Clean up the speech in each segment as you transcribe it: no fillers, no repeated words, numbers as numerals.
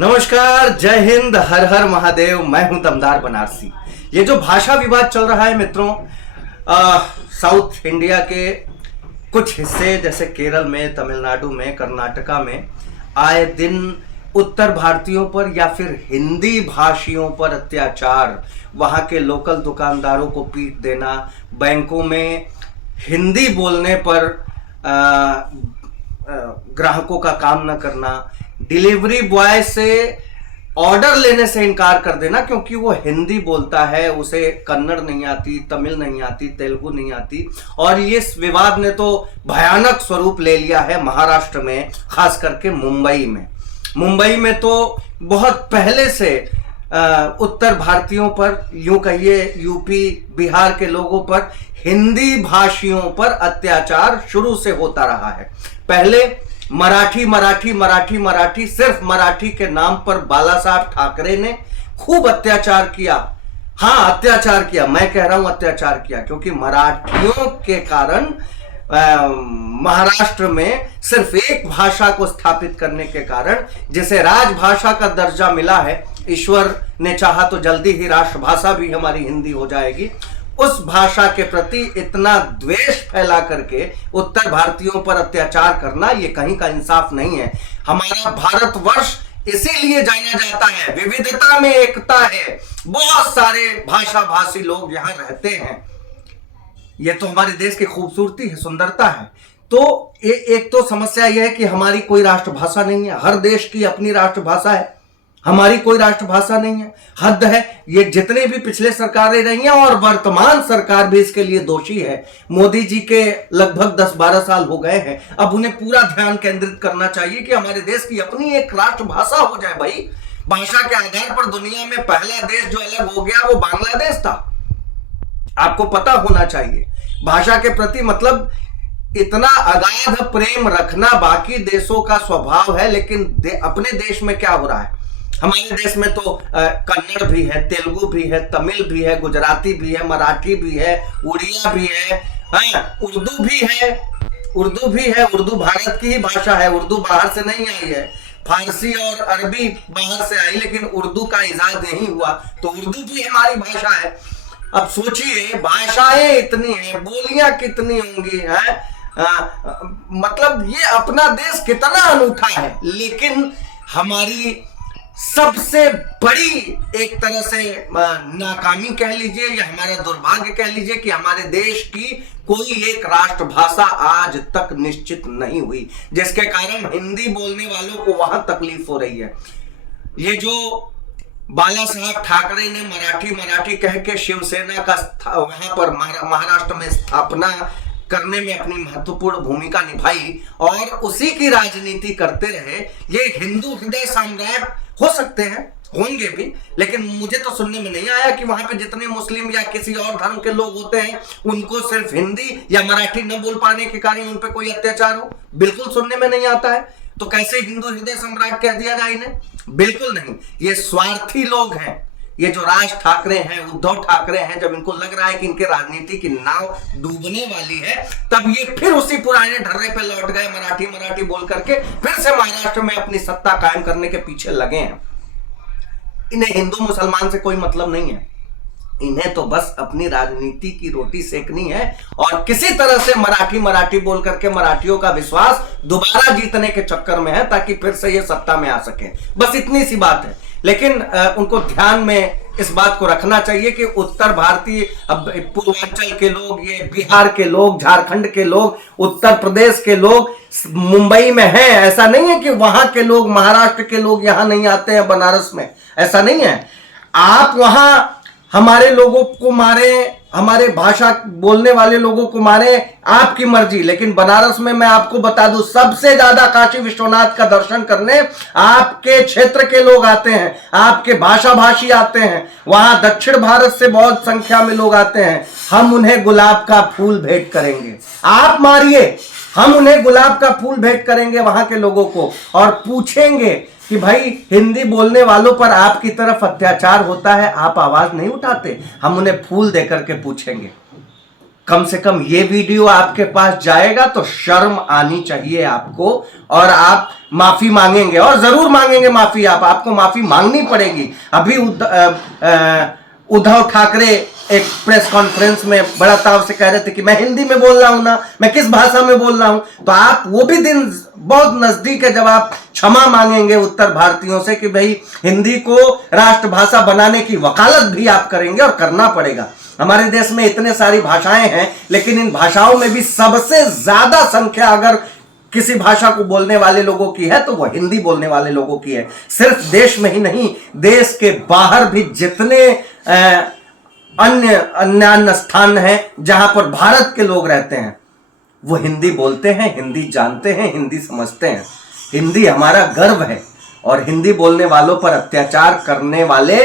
नमस्कार, जय हिंद, हर हर महादेव। मैं हूं दमदार बनारसी। ये जो भाषा विवाद चल रहा है मित्रों, साउथ इंडिया के कुछ हिस्से जैसे केरल में, तमिलनाडु में, कर्नाटका में आए दिन उत्तर भारतीयों पर या फिर हिंदी भाषियों पर अत्याचार, वहां के लोकल दुकानदारों को पीट देना, बैंकों में हिंदी बोलने पर ग्राहकों का काम न करना, डिलीवरी बॉय से ऑर्डर लेने से इनकार कर देना क्योंकि वो हिंदी बोलता है, उसे कन्नड़ नहीं आती, तमिल नहीं आती, तेलुगु नहीं आती। और ये विवाद ने तो भयानक स्वरूप ले लिया है महाराष्ट्र में, खास करके मुंबई में तो बहुत पहले से उत्तर भारतीयों पर, यूं कहिए यूपी बिहार के लोगों पर, हिंदी भाषियों पर अत्याचार शुरू से होता रहा है। पहले मराठी, सिर्फ मराठी के नाम पर बाला साहब ठाकरे ने खूब अत्याचार किया। हाँ, अत्याचार किया, मैं कह रहा हूं अत्याचार किया, क्योंकि मराठियों के कारण महाराष्ट्र में सिर्फ एक भाषा को स्थापित करने के कारण, जिसे राजभाषा का दर्जा मिला है, ईश्वर ने चाहा तो जल्दी ही राष्ट्रभाषा भी हमारी हिंदी हो जाएगी, उस भाषा के प्रति इतना द्वेष फैला करके उत्तर भारतीयों पर अत्याचार करना, ये कहीं का इंसाफ नहीं है। हमारा भारतवर्ष इसीलिए जाना जाता है, विविधता में एकता है, बहुत सारे भाषा भाषी लोग यहां रहते हैं। ये तो हमारे देश की खूबसूरती है, सुंदरता है। तो एक तो समस्या यह है कि हमारी कोई राष्ट्रभाषा नहीं है। हर देश की अपनी राष्ट्रभाषा है, हमारी कोई राष्ट्रभाषा नहीं है। हद है। ये जितने भी पिछले सरकारें रही हैं और वर्तमान सरकार भी इसके लिए दोषी है। मोदी जी के लगभग 10-12 साल हो गए हैं। अब उन्हें पूरा ध्यान केंद्रित करना चाहिए कि हमारे देश की अपनी एक राष्ट्रभाषा हो जाए। भाई, भाषा के आधार पर दुनिया में पहला देश जो अलग हो गया वो बांग्लादेश था, आपको पता होना चाहिए। भाषा के प्रति मतलब इतना अगाध प्रेम रखना बाकी देशों का स्वभाव है, लेकिन अपने देश में क्या हो रहा है? हमारे देश में तो कन्नड़ भी है, तेलुगु भी है, तमिल भी है, गुजराती भी है, मराठी भी है, उड़िया भी है, उर्दू भी है। उर्दू भारत की ही भाषा है, उर्दू बाहर से नहीं आई है। फारसी और अरबी बाहर से आई, लेकिन उर्दू का इजाद नहीं हुआ, तो उर्दू भी हमारी भाषा है। अब सोचिए, भाषाएं इतनी हैं, बोलियां कितनी होंगी हैं, मतलब ये अपना देश कितना अनूठा है। लेकिन हमारी सबसे बड़ी एक तरह से नाकामी कह लीजिए या हमारा दुर्भाग्य कह लीजिए कि हमारे देश की कोई एक राष्ट्रभाषा आज तक निश्चित नहीं हुई, जिसके कारण हिंदी बोलने वालों को वहां तकलीफ हो रही है। ये जो बाला साहब ठाकरे ने मराठी कह के शिवसेना का वहां पर महाराष्ट्र में स्थापना करने में अपनी महत्वपूर्ण भूमिका निभाई और उसी की राजनीति करते रहे। ये हिंदू हृदय सम्राट हो सकते हैं, होंगे भी, लेकिन मुझे तो सुनने में नहीं आया कि वहां पे जितने मुस्लिम या किसी और धर्म के लोग होते हैं उनको सिर्फ हिंदी या मराठी न बोल पाने के कारण उन पे कोई अत्याचार हो। बिल्कुल सुनने में नहीं आता है। तो कैसे हिंदू हृदय सम्राट कह दिया जाए इन्हें? बिल्कुल नहीं। ये स्वार्थी लोग हैं। ये जो राज ठाकरे हैं, उद्धव ठाकरे हैं, जब इनको लग रहा है कि इनके राजनीति की नाव डूबने वाली है, तब ये फिर उसी पुराने ढर्रे पे लौट गए, मराठी बोल करके फिर से महाराष्ट्र में अपनी सत्ता कायम करने के पीछे लगे हैं। इन्हें हिंदू मुसलमान से कोई मतलब नहीं है, इन्हें तो बस अपनी राजनीति की रोटी सेकनी है और किसी तरह से मराठी बोल करके मराठियों का विश्वास दोबारा जीतने के चक्कर में है, ताकि फिर से ये सत्ता में आ सके। बस इतनी सी बात है। लेकिन उनको ध्यान में इस बात को रखना चाहिए कि उत्तर भारतीय, अब पूर्वांचल के लोग, ये बिहार के लोग, झारखंड के लोग, उत्तर प्रदेश के लोग मुंबई में हैं। ऐसा नहीं है कि वहां के लोग, महाराष्ट्र के लोग यहां नहीं आते हैं बनारस में, ऐसा नहीं है। आप वहां हमारे लोगों को मारे, हमारे भाषा बोलने वाले लोगों को मारे, आपकी मर्जी, लेकिन बनारस में मैं आपको बता दूं, सबसे ज्यादा काशी विश्वनाथ का दर्शन करने आपके क्षेत्र के लोग आते हैं, आपके भाषा भाषी आते हैं। वहां दक्षिण भारत से बहुत संख्या में लोग आते हैं। हम उन्हें गुलाब का फूल भेंट करेंगे, आप मारिए, हम उन्हें गुलाब का फूल भेंट करेंगे वहां के लोगों को, और पूछेंगे कि भाई हिंदी बोलने वालों पर आपकी तरफ अत्याचार होता है, आप आवाज नहीं उठाते? हम उन्हें फूल देकर के पूछेंगे। कम से कम ये वीडियो आपके पास जाएगा तो शर्म आनी चाहिए आपको, और आप माफी मांगेंगे, और जरूर मांगेंगे माफी। आपको माफी मांगनी पड़ेगी। अभी उद्धव ठाकरे एक प्रेस कॉन्फ्रेंस में बड़ा ताव से कह रहे थे कि मैं हिंदी में बोल रहा हूं ना, मैं किस भाषा में बोल रहा हूं। तो आप, वो भी दिन बहुत नजदीक है जब आप क्षमा मांगेंगे उत्तर भारतीयों से कि भाई हिंदी को राष्ट्रभाषा बनाने की वकालत भी आप करेंगे, और करना पड़ेगा। हमारे देश में इतने सारी भाषाएं हैं, लेकिन इन भाषाओं में भी सबसे ज्यादा संख्या अगर किसी भाषा को बोलने वाले लोगों की है तो वो हिंदी बोलने वाले लोगों की है। सिर्फ देश में ही नहीं, देश के बाहर भी जितने अन्य स्थान हैं जहां पर भारत के लोग रहते हैं, वो हिंदी बोलते हैं, हिंदी जानते हैं, हिंदी समझते हैं। हिंदी हमारा गर्व है, और हिंदी बोलने वालों पर अत्याचार करने वाले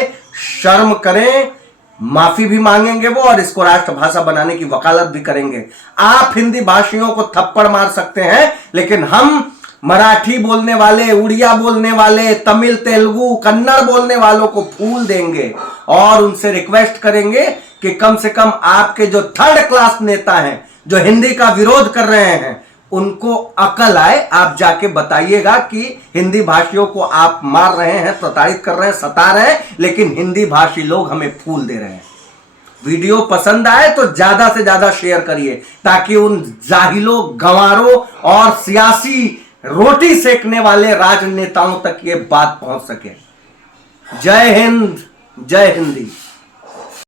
शर्म करें, माफी भी मांगेंगे वो, और इसको राष्ट्रभाषा बनाने की वकालत भी करेंगे। आप हिंदी भाषियों को थप्पड़ मार सकते हैं, लेकिन हम मराठी बोलने वाले, उड़िया बोलने वाले, तमिल, तेलुगु, कन्नड़ बोलने वालों को फूल देंगे, और उनसे रिक्वेस्ट करेंगे कि कम से कम आपके जो थर्ड क्लास नेता हैं, जो हिंदी का विरोध कर रहे हैं, उनको अकल आए। आप जाके बताइएगा कि हिंदी भाषियों को आप मार रहे हैं, प्रताड़ित कर रहे हैं, सता रहे हैं, लेकिन हिंदी भाषी लोग हमें फूल दे रहे हैं। वीडियो पसंद आए तो ज्यादा से ज्यादा शेयर करिए, ताकि उन जाहिलों, गंवारों और सियासी रोटी सेकने वाले राजनेताओं तक ये बात पहुंच सके। जय हिंद, जय हिंदी।